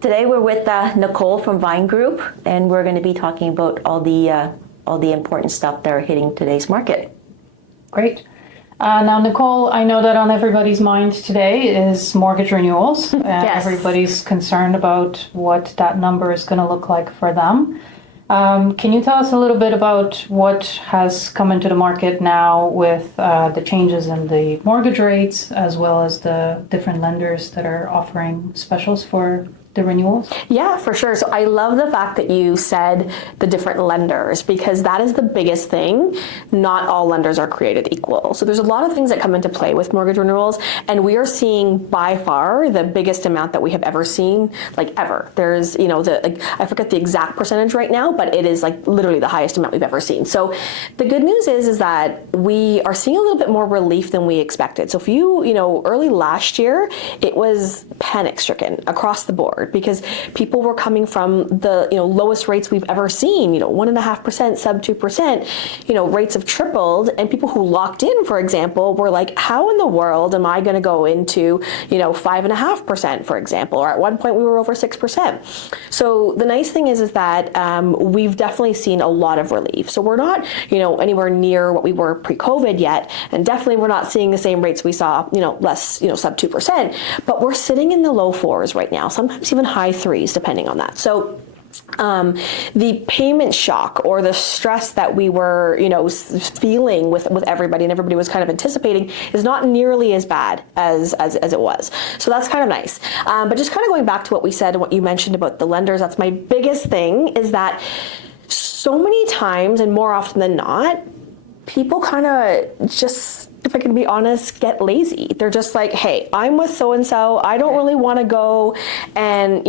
Today we're with Nicole from Vine Group, and we're going to be talking about all the important stuff that are hitting today's market. Great. Now, Nicole, I know that on everybody's mind today is mortgage renewals. Yes. Everybody's concerned about what that number is going to look like for them. Can you tell us a little bit about what has come into the market now with the changes in the mortgage rates, as well as the different lenders that are offering specials for the renewals? Yeah, for sure. So I love the fact that you said the different lenders, because that is the biggest thing. Not all lenders are created equal. So there's a lot of things that come into play with mortgage renewals, and we are seeing by far the biggest amount that we have ever seen, like ever. There's, I forget the exact percentage right now, but it is like literally the highest amount we've ever seen. So the good news is that we are seeing a little bit more relief than we expected. So if early last year, it was panic stricken across the board, because people were coming from the lowest rates we've ever seen, 1.5%, sub 2%, rates have tripled, and people who locked in, for example, were like, how in the world am I going to go into 5.5%, for example, or at one point we were over 6%. So the nice thing is that we've definitely seen a lot of relief. So we're not anywhere near what we were pre-COVID yet, and definitely we're not seeing the same rates we saw less sub 2%, but we're sitting in the low fours right now, sometimes even high threes, depending on that. So the payment shock or the stress that we were, feeling with everybody, and everybody was kind of anticipating, is not nearly as bad as it was. So that's kind of nice. But just kind of going back to what we said and what you mentioned about the lenders, that's my biggest thing, is that so many times, and more often than not, people kind of just, if I can be honest, get lazy. They're just like, hey, I'm with so-and-so. I don't really want to go and,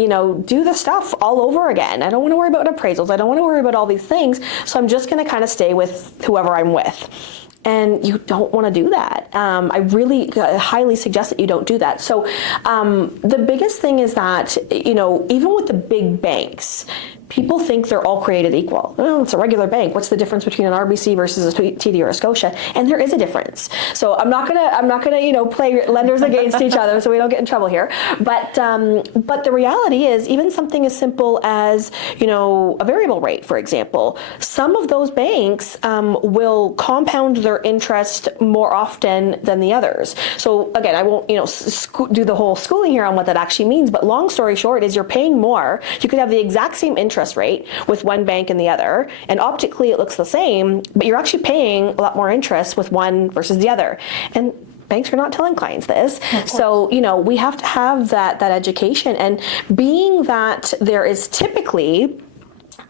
do the stuff all over again. I don't want to worry about appraisals. I don't want to worry about all these things. So I'm just going to kind of stay with whoever I'm with. And you don't want to do that. I really highly suggest that you don't do that. So the biggest thing is that, even with the big banks, people think they're all created equal. Oh, it's a regular bank. What's the difference between an RBC versus a TD or a Scotia? And there is a difference. So I'm not gonna play lenders against each other, so we don't get in trouble here. But the reality is, even something as simple as a variable rate, for example, some of those banks will compound their interest more often than the others. So again, I won't do the whole schooling here on what that actually means. But long story short is, you're paying more. You could have the exact same interest rate with one bank and the other, and optically it looks the same, but you're actually paying a lot more interest with one versus the other. And banks are not telling clients this. So, we have to have that education. And being that there is typically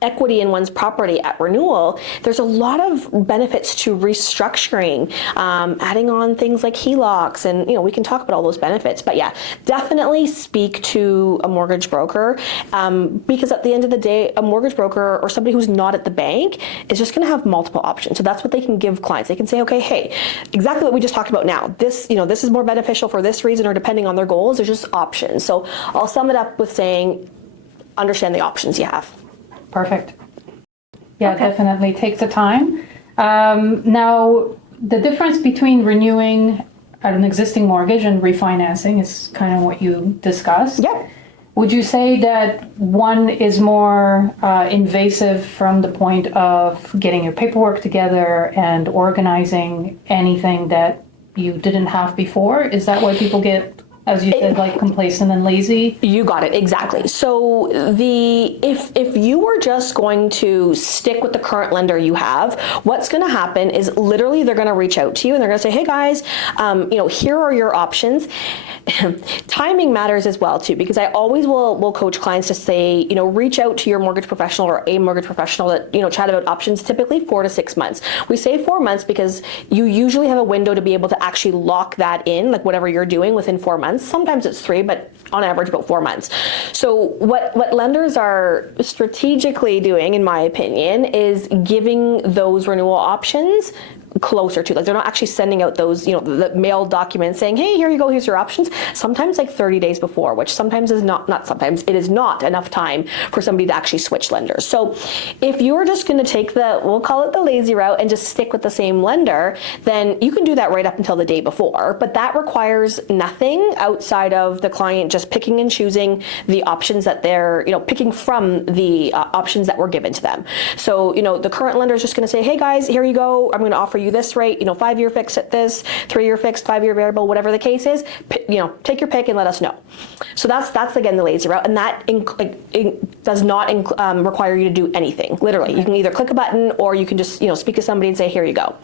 equity in one's property at renewal, there's a lot of benefits to restructuring, adding on things like HELOCs, and we can talk about all those benefits. But yeah, definitely speak to a mortgage broker, because at the end of the day, a mortgage broker or somebody who's not at the bank is just going to have multiple options. So that's what they can give clients. They can say, okay, hey, exactly what we just talked about now. This is more beneficial for this reason, or depending on their goals. There's just options. So I'll sum it up with saying, understand the options you have. Perfect. Yeah, okay. Definitely take the time. Now, the difference between renewing an existing mortgage and refinancing is kind of what you discussed. Yep. Would you say that one is more invasive from the point of getting your paperwork together and organizing anything that you didn't have before? Is that why people get, as you said, like complacent and lazy? You got it, exactly. So if you were just going to stick with the current lender you have, what's going to happen is literally they're going to reach out to you and they're going to say, hey guys, here are your options. Timing matters as well too, because I always will coach clients to say, reach out to your mortgage professional or a mortgage professional that, chat about options, typically 4 to 6 months. We say 4 months because you usually have a window to be able to actually lock that in, like whatever you're doing, within 4 months. Sometimes it's 3, but on average about 4 months. So what lenders are strategically doing, in my opinion, is giving those renewal options closer to. Like they're not actually sending out those, the mail documents saying, hey, here you go, here's your options. Sometimes like 30 days before, which sometimes is not sometimes, it is not enough time for somebody to actually switch lenders. So if you're just going to take we'll call it the lazy route and just stick with the same lender, then you can do that right up until the day before. But that requires nothing outside of the client just picking and choosing the options that they're, picking from the options that were given to them. So, the current lender is just going to say, hey guys, here you go. I'm going to offer you this rate, 5-year fixed at this, 3-year fixed, 5-year variable, whatever the case is, take your pick and let us know. So that's again, the lazy route. And that does not require you to do anything. Literally, you can either click a button or you can just, speak to somebody and say, here you go.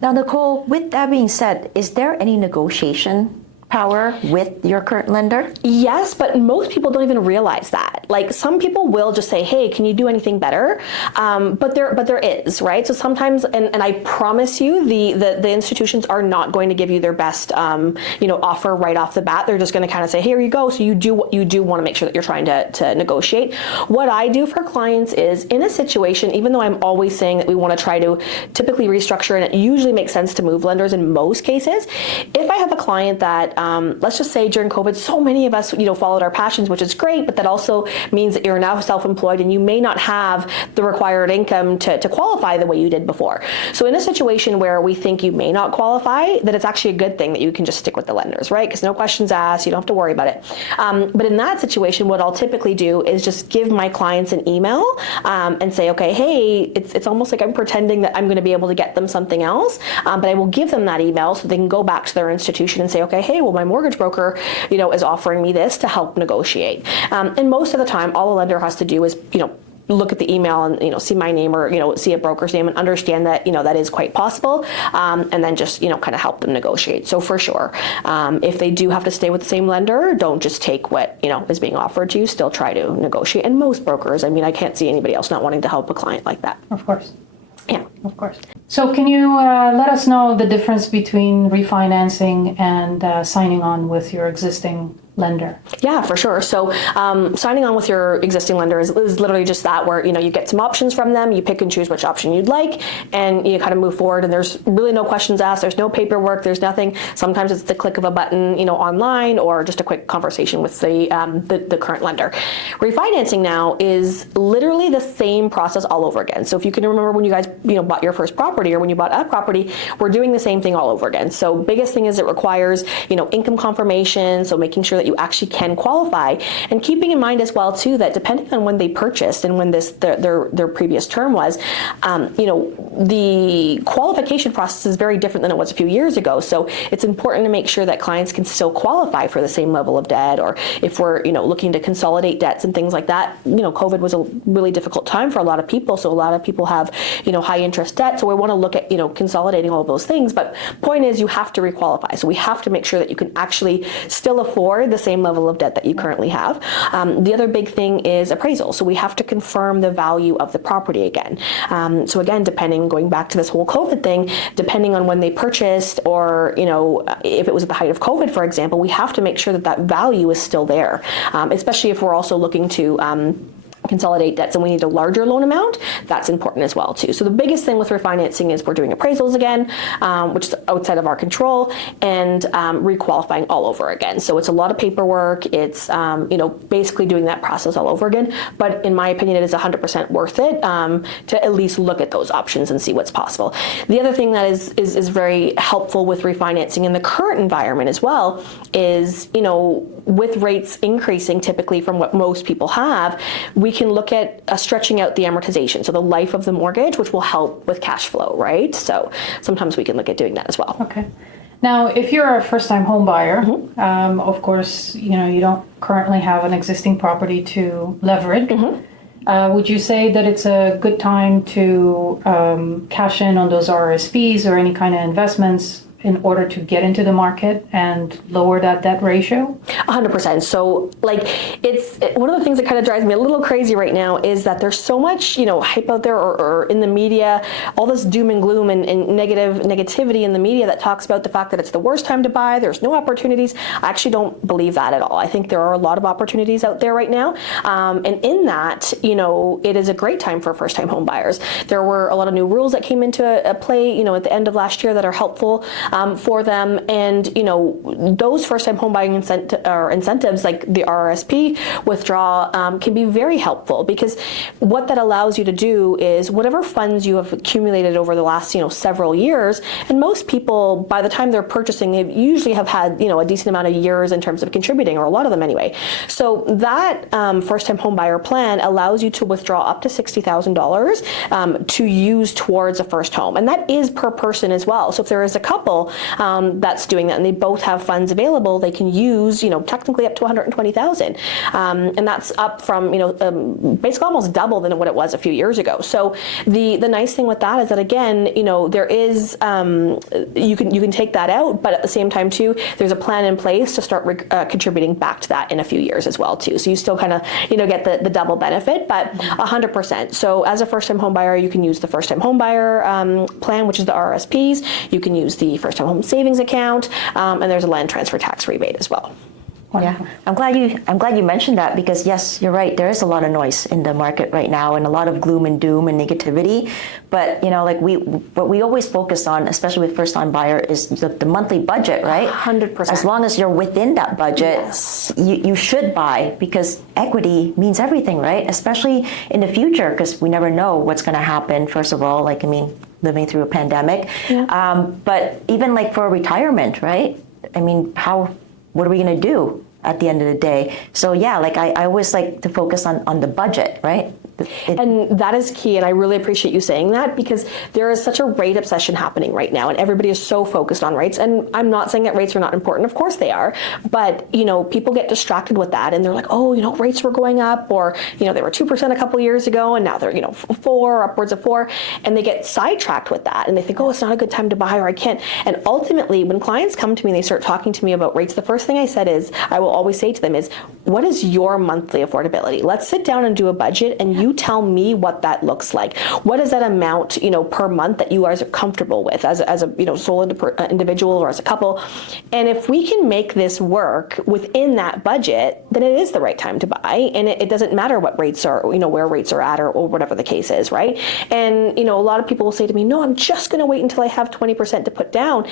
Now, Nicole, with that being said, is there any negotiation power with your current lender? Yes, but most people don't even realize that. Like some people will just say, hey, can you do anything better? But there is, right? So sometimes, and I promise you, the institutions are not going to give you their best, offer right off the bat. They're just going to kind of say, here you go. So you do want to make sure that you're trying to negotiate. What I do for clients is in a situation, even though I'm always saying that we want to try to typically restructure, and it usually makes sense to move lenders in most cases, if I have a client that let's just say during COVID, so many of us, followed our passions, which is great, but that also means that you're now self-employed and you may not have the required income to qualify the way you did before. So in a situation where we think you may not qualify, that it's actually a good thing that you can just stick with the lenders, right? Because no questions asked, you don't have to worry about it. But in that situation, what I'll typically do is just give my clients an email and say, okay, hey, it's almost like I'm pretending that I'm going to be able to get them something else, but I will give them that email so they can go back to their institution and say, okay, hey, well, my mortgage broker, is offering me this to help negotiate. And most of the time, all a lender has to do is, look at the email and, see my name or, see a broker's name and understand that, that is quite possible. And then just, kind of help them negotiate. So for sure, if they do have to stay with the same lender, don't just take what, is being offered to you, still try to negotiate. And most brokers, I can't see anybody else not wanting to help a client like that. Of course. Yeah. Of course. So can you let us know the difference between refinancing and signing on with your existing lender? Yeah, for sure. So signing on with your existing lender is literally just that, where you get some options from them, you pick and choose which option you'd like, and you kind of move forward. And there's really no questions asked. There's no paperwork. There's nothing. Sometimes it's the click of a button, online, or just a quick conversation with the current lender. Refinancing now is literally the same process all over again. So if you can remember when you guys bought your first property, or when you bought a property, we're doing the same thing all over again. So biggest thing is it requires income confirmation. So making sure that you actually can qualify, and keeping in mind as well too that depending on when they purchased and when their previous term was, the qualification process is very different than it was a few years ago. So it's important to make sure that clients can still qualify for the same level of debt, or if we're looking to consolidate debts and things like that. COVID was a really difficult time for a lot of people, so a lot of people have high interest debt. So we want to look at consolidating all of those things. But point is, you have to requalify. So we have to make sure that you can actually still afford the same level of debt that you currently have. The other big thing is appraisal. So we have to confirm the value of the property again. So again, going back to this whole COVID thing, depending on when they purchased, or if it was at the height of COVID, for example, we have to make sure that value is still there, especially if we're also looking to consolidate debts and we need a larger loan amount. That's important as well too. So the biggest thing with refinancing is we're doing appraisals again, which is outside of our control, and requalifying all over again. So it's a lot of paperwork. It's basically doing that process all over again. But in my opinion, it is 100% worth it to at least look at those options and see what's possible. The other thing that is very helpful with refinancing in the current environment as well is, with rates increasing typically from what most people have, we can look at stretching out the amortization, so the life of the mortgage, which will help with cash flow, right? So sometimes we can look at doing that as well. Okay. Now, if you're a first-time home buyer, of course, you don't currently have an existing property to leverage. Would you say that it's a good time to cash in on those RSPs or any kind of investments in order to get into the market and lower that debt ratio? 100%. So it's one of the things that kind of drives me a little crazy right now is that there's so much, hype out there or in the media, all this doom and gloom and negativity in the media that talks about the fact that it's the worst time to buy, there's no opportunities. I actually don't believe that at all. I think there are a lot of opportunities out there right now. And in that, it is a great time for first-time home buyers. There were a lot of new rules that came into play, at the end of last year that are helpful for them. And, those first-time home buying incentives like the RRSP withdrawal can be very helpful, because what that allows you to do is whatever funds you have accumulated over the last, several years, and most people, by the time they're purchasing, they usually have had, a decent amount of years in terms of contributing, or a lot of them anyway. So that first-time home buyer plan allows you to withdraw up to $60,000 to use towards a first home. And that is per person as well. So if there is a couple that's doing that and they both have funds available, they can use, technically up to $120,000. And that's up from, basically almost double than what it was a few years ago. So the nice thing with that is that, again, there is, you can take that out, but at the same time too, there's a plan in place to start contributing back to that in a few years as well too. So you still kind of, get the double benefit, but 100%. So as a first-time home buyer, you can use the first-time home buyer plan, which is the RRSPs. You can use the first-time home savings account, and there's a land transfer tax rebate as well. Yeah, I'm glad you mentioned that, because yes, you're right. There is a lot of noise in the market right now, and a lot of gloom and doom and negativity. But what we always focus on, especially with first-time buyer, is the monthly budget, right? 100%. As long as you're within that budget, yes, you should buy, because equity means everything, right? Especially in the future, because we never know what's going to happen. First of all, living through a pandemic, but even for retirement, right? What are we going to do at the end of the day? So yeah, I always like to focus on the budget, right? And that is key, and I really appreciate you saying that, because there is such a rate obsession happening right now, and everybody is so focused on rates. And I'm not saying that rates are not important. Of course they are. But, people get distracted with that, and they're like, oh, rates were going up, or, they were 2% a couple years ago, and now they're, 4, upwards of 4, and they get sidetracked with that, and they think, oh, it's not a good time to buy, or I can't. And ultimately, when clients come to me and they start talking to me about rates, the first thing I will always say to them is, what is your monthly affordability? Let's sit down and do a budget, and you tell me what that looks like. What is that amount, per month that you guys are comfortable with as a sole individual or as a couple? And if we can make this work within that budget, then it is the right time to buy. And it doesn't matter what rates are, where rates are at, or whatever the case is, right? And, a lot of people will say to me, no, I'm just going to wait until I have 20% to put down.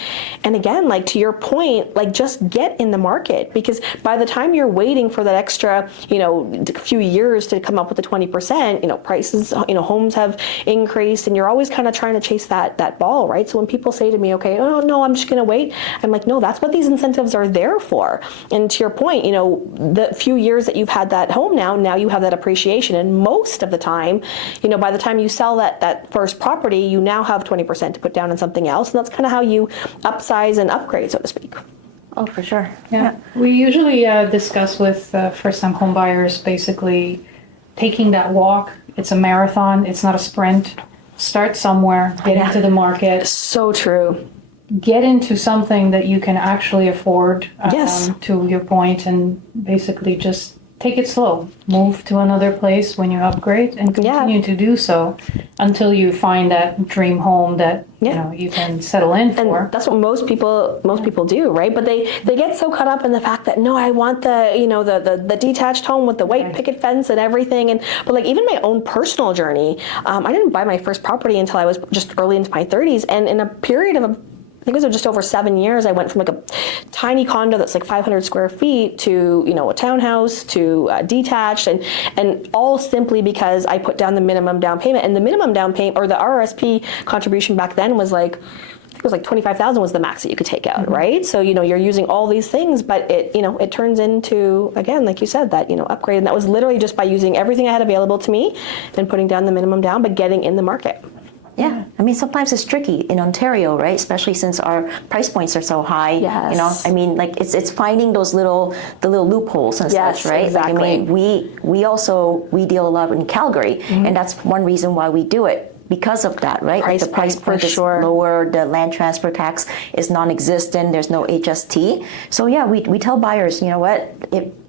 And again, to your point, just get in the market, because by the time you're waiting for that extra, few years to come up with the 20%, prices, homes have increased, and you're always kind of trying to chase that ball, right? So when people say to me, okay, oh no, I'm just going to wait, I'm like, no, that's what these incentives are there for. And to your point, the few years that you've had that home now you have that appreciation, and most of the time, by the time you sell that first property, you now have 20% to put down on something else, and that's kind of how you upsize and upgrade, so to speak. Oh, for sure. Yeah. We usually discuss with first-time home buyers basically taking that walk. It's a marathon. It's not a sprint. Start somewhere. Get into the market. So true. Get into something that you can actually afford. Yes. To your point, and basically just take it slow. Move to another place when you upgrade, and continue to do so until you find that dream home that you can settle in for. And that's what most people do, right? But they get so caught up in the fact that, no, I want the detached home with the white picket fence and everything. But even my own personal journey, I didn't buy my first property until I was just early into my 30s, and in a period of I think it was just over 7 years, I went from a tiny condo that's 500 square feet to, a townhouse, to detached, and all simply because I put down the minimum down payment. And the minimum down payment, or the RRSP contribution back then was it was $25,000 was the max that you could take out, right? So, you're using all these things, but it turns into, again, like you said, that, upgrade. And that was literally just by using everything I had available to me and putting down the minimum down, but getting in the market. Yeah, sometimes it's tricky in Ontario, right? Especially since our price points are so high. Yes. It's finding those little loopholes and such, right? Exactly. We deal a lot in Calgary, and that's one reason why we do it. because of that, right? Price The price point, for point is sure. lower, the land transfer tax is non-existent, there's no HST. So yeah, we tell buyers, you know what,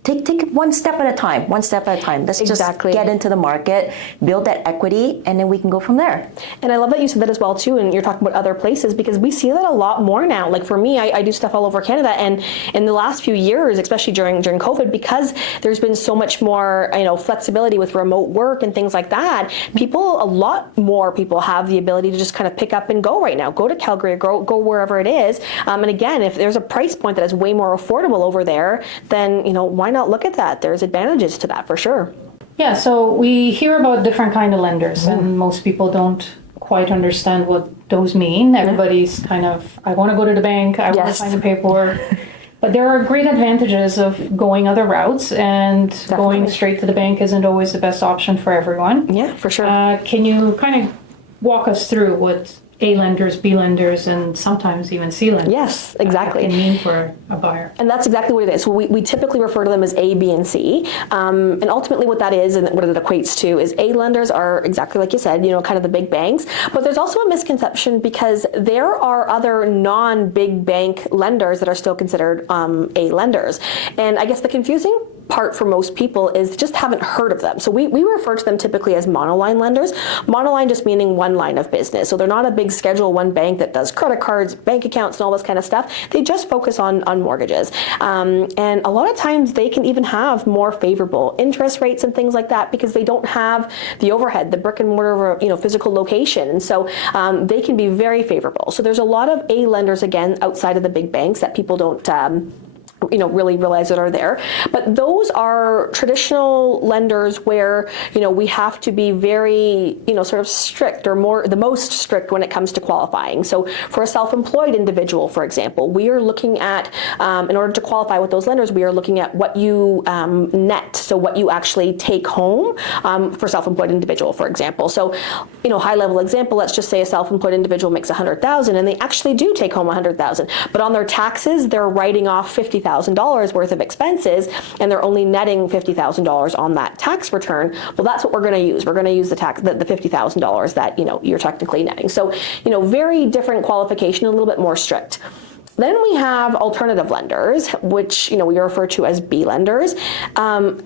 take it one step at a time, Let's Exactly. just get into the market, build that equity, and then we can go from there. And I love that you said that as well too, and you're talking about other places, because we see that a lot more now. Like for me, I do stuff all over Canada, and in the last few years, especially during COVID, because there's been so much more flexibility with remote work and things like that, a lot more people have the ability to just kind of pick up and go right now. Go to Calgary, go wherever it is. And again, if there's a price point that is way more affordable over there, then why not look at that? There's advantages to that for sure. Yeah, so we hear about different kind of lenders, and most people don't quite understand what those mean. Everybody's kind of, I want to go to the bank, I want to Yes. sign the paperwork. But there are great advantages of going other routes, and going straight to the bank isn't always the best option for everyone. Yeah, for sure. Can you kind of walk us through what A lenders, B lenders, and sometimes even C lenders Yes, exactly. can mean for a buyer? And that's exactly what it is. So we typically refer to them as A, B, and C. And ultimately what that is and what it equates to is A lenders are exactly like you said, kind of the big banks. But there's also a misconception because there are other non-big bank lenders that are still considered A lenders. And I guess the confusing part for most people is just haven't heard of them. So we refer to them typically as monoline lenders. Monoline just meaning one line of business. So they're not a big Schedule I bank that does credit cards, bank accounts, and all this kind of stuff. They just focus on mortgages. And a lot of times they can even have more favorable interest rates and things like that because they don't have the overhead, the brick and mortar, physical location. And so they can be very favorable. So there's a lot of A lenders, again, outside of the big banks that people don't really realize that are there. But those are traditional lenders where, we have to be very, sort of strict or the most strict when it comes to qualifying. So for a self-employed individual, for example, we are looking at, in order to qualify with those lenders, we are looking at what you net, so what you actually take home for self-employed individual, for example. So, high level example, let's just say a self-employed individual makes $100,000 and they actually do take home $100,000, but on their taxes, they're writing off $50,000 worth of expenses and they're only netting $50,000 on that tax return. Well, that's what we're going to use. We're going to use the $50,000 that, you're technically netting. So, very different qualification, a little bit more strict. Then we have alternative lenders, which we refer to as B lenders.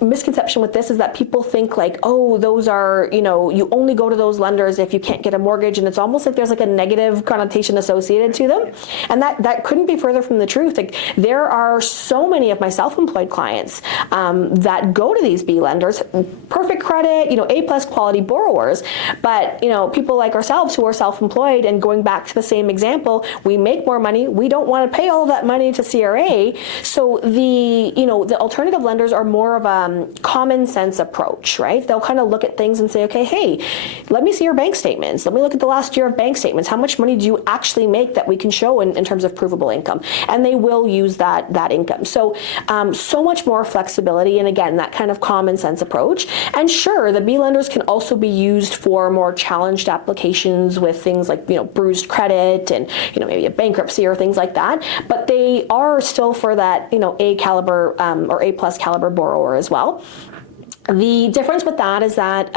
Misconception with this is that people think like, oh, those are, you only go to those lenders if you can't get a mortgage, and it's almost like there's like a negative connotation associated to them. And that couldn't be further from the truth. Like there are so many of my self-employed clients that go to these B lenders, perfect credit, A+ quality borrowers, but people like ourselves who are self-employed, and going back to the same example, we make more money, we don't want to pay all of that money to CRA. So the alternative lenders are more of a common sense approach, right? They'll kind of look at things and say, okay, hey, let me see your bank statements. Let me look at the last year of bank statements. How much money do you actually make that we can show in terms of provable income? And they will use that income. So so much more flexibility, and again, that kind of common sense approach. And sure, the B lenders can also be used for more challenged applications with things like bruised credit and maybe a bankruptcy or things like that. But they are still for that, A caliber or A+ caliber borrower as well. The difference with that is that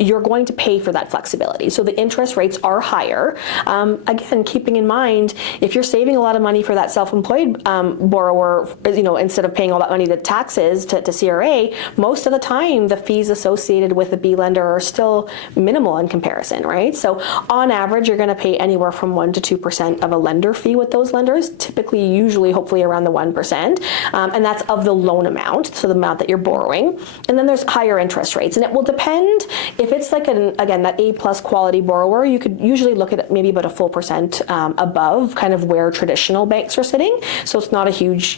you're going to pay for that flexibility. So the interest rates are higher. Again, keeping in mind, if you're saving a lot of money for that self-employed borrower, instead of paying all that money to taxes, to CRA, most of the time the fees associated with the B lender are still minimal in comparison, right? So on average, you're going to pay anywhere from 1% to 2% of a lender fee with those lenders, typically, usually, hopefully around the 1%. And that's of the loan amount, so the amount that you're borrowing. And then there's higher interest rates, and it will depend. If it's like again that A+ quality borrower, you could usually look at maybe about a full percent above kind of where traditional banks are sitting. So it's not a huge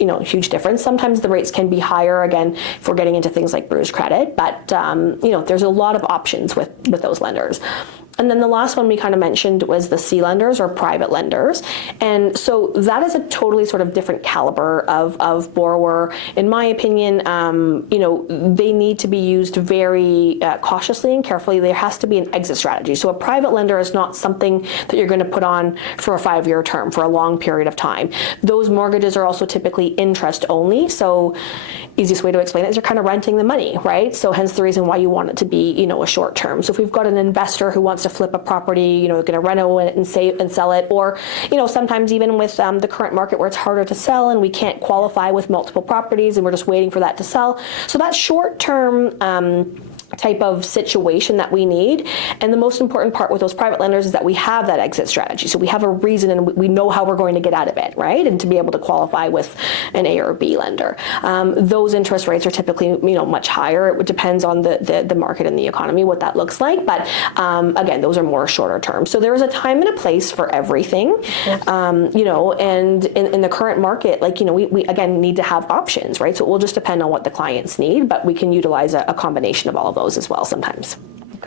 difference. Sometimes the rates can be higher, again, if we're getting into things like bruised credit, but there's a lot of options with those lenders. And then the last one we kind of mentioned was the C lenders or private lenders. And so that is a totally sort of different caliber of borrower. In my opinion, they need to be used very cautiously and carefully. There has to be an exit strategy. So a private lender is not something that you're going to put on for a 5-year term, for a long period of time. Those mortgages are also typically interest only. So easiest way to explain it is you're kind of renting the money, right? So hence the reason why you want it to be, a short term. So if we've got an investor who wants to flip a property, going to renovate it and sell it, or, sometimes even with the current market where it's harder to sell and we can't qualify with multiple properties and we're just waiting for that to sell. So that short-term type of situation that we need. And the most important part with those private lenders is that we have that exit strategy. So we have a reason and we know how we're going to get out of it, right? And to be able to qualify with an A or B lender. Those interest rates are typically, much higher. It depends on the market and the economy, what that looks like. But again, those are more shorter term. So there is a time and a place for everything, and in the current market, we again need to have options, right? So it will just depend on what the clients need, but we can utilize a combination of all of those as well sometimes.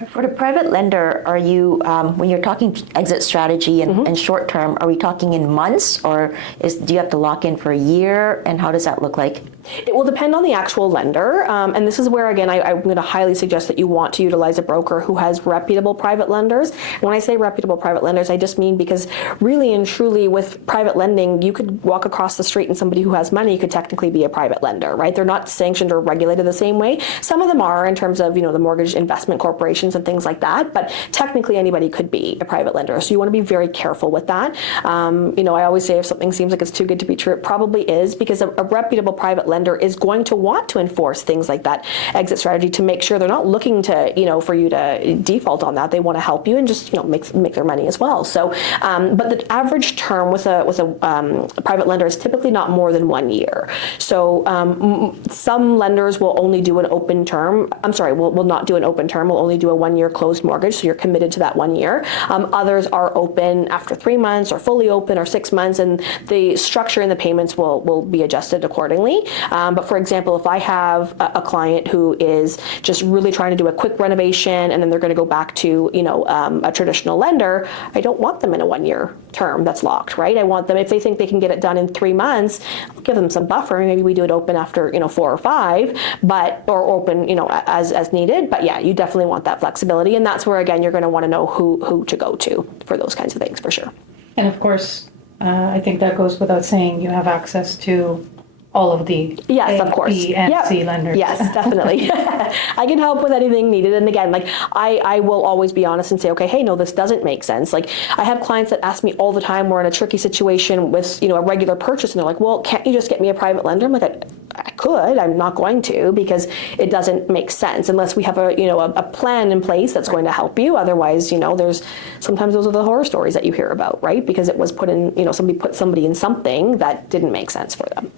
For the private lender, are you, when you're talking exit strategy and short term, are we talking in months, or do you have to lock in for a year, and how does that look like? It will depend on the actual lender, and this is where, again, I'm going to highly suggest that you want to utilize a broker who has reputable private lenders. When I say reputable private lenders, I just mean because really and truly with private lending, you could walk across the street and somebody who has money could technically be a private lender, right? They're not sanctioned or regulated the same way. Some of them are in terms of, the mortgage investment corporations and things like that, but technically anybody could be a private lender. So you want to be very careful with that. I always say if something seems like it's too good to be true, it probably is, because a reputable private lender is going to want to enforce things like that exit strategy to make sure they're not looking to, for you to default on that. They want to help you and just, make their money as well. So, but the average term with a private lender is typically not more than 1 year. So some lenders will only do an open term. Will not do an open term. Will only do a 1 year closed mortgage. So you're committed to that 1 year. Others are open after 3 months or fully open or 6 months, and the structure and the payments will be adjusted accordingly. But for example, if I have a client who is just really trying to do a quick renovation and then they're going to go back to, a traditional lender, I don't want them in a 1 year term that's locked, right? I want them, if they think they can get it done in 3 months, I'll give them some buffer. Maybe we do it open after, 4 or 5, or open, as needed. But yeah, you definitely want that flexibility. And that's where, again, you're going to want to know who to go to for those kinds of things, for sure. And of course, I think that goes without saying, you have access to all of the of course. B and C lenders. Yes, definitely. I can help with anything needed. And again, I will always be honest and say, okay, hey, no, this doesn't make sense. I have clients that ask me all the time, we're in a tricky situation with, a regular purchase, and they're like, well, can't you just get me a private lender? I'm like, I could, I'm not going to, because it doesn't make sense unless we have a plan in place that's going to help you. Otherwise, there's sometimes those are the horror stories that you hear about, right? Because it was put in, somebody put somebody in something that didn't make sense for them.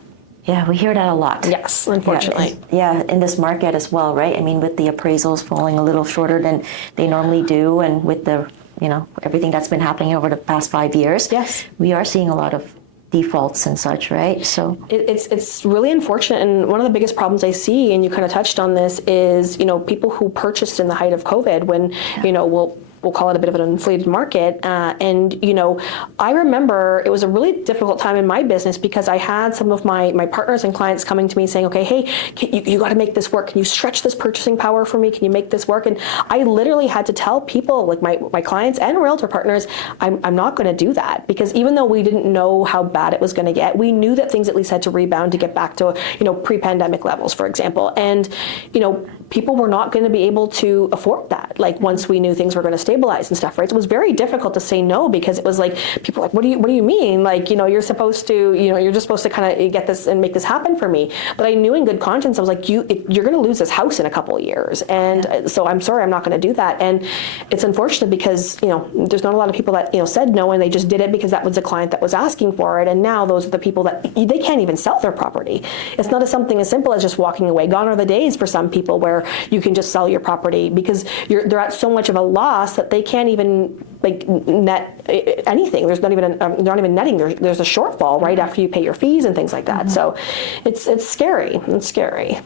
Yeah, we hear that a lot. Yes, unfortunately. Yeah, in this market as well, right? I mean, with the appraisals falling a little shorter than they normally do, and with the, everything that's been happening over the past 5 years. Yes. We are seeing a lot of defaults and such, right? So it's really unfortunate, and one of the biggest problems I see, and you kind of touched on this, is people who purchased in the height of COVID when we'll call it a bit of an inflated market. And I remember it was a really difficult time in my business because I had some of my partners and clients coming to me saying, okay, hey, you got to make this work. Can you stretch this purchasing power for me? Can you make this work? And I literally had to tell people, like my clients and realtor partners, I'm not going to do that, because even though we didn't know how bad it was going to get, we knew that things at least had to rebound to get back to pre-pandemic levels, for example. And people were not going to be able to afford that. Once we knew things were going to stabilize and stuff, right? So it was very difficult to say no, because it was like, people were like, what do you mean? You're supposed to, you're just supposed to kind of get this and make this happen for me. But I knew in good conscience, I was like, you're going to lose this house in a couple of years. And so I'm sorry, I'm not going to do that. And it's unfortunate because, there's not a lot of people that, said no, and they just did it because that was a client that was asking for it. And now those are the people that they can't even sell their property. It's not something as simple as just walking away. Gone are the days for some people where you can just sell your property, because they're at so much of a loss that they can't even net anything. There's not even they're not even netting. There's a shortfall right after you pay your fees and things like that. So it's scary. It's scary.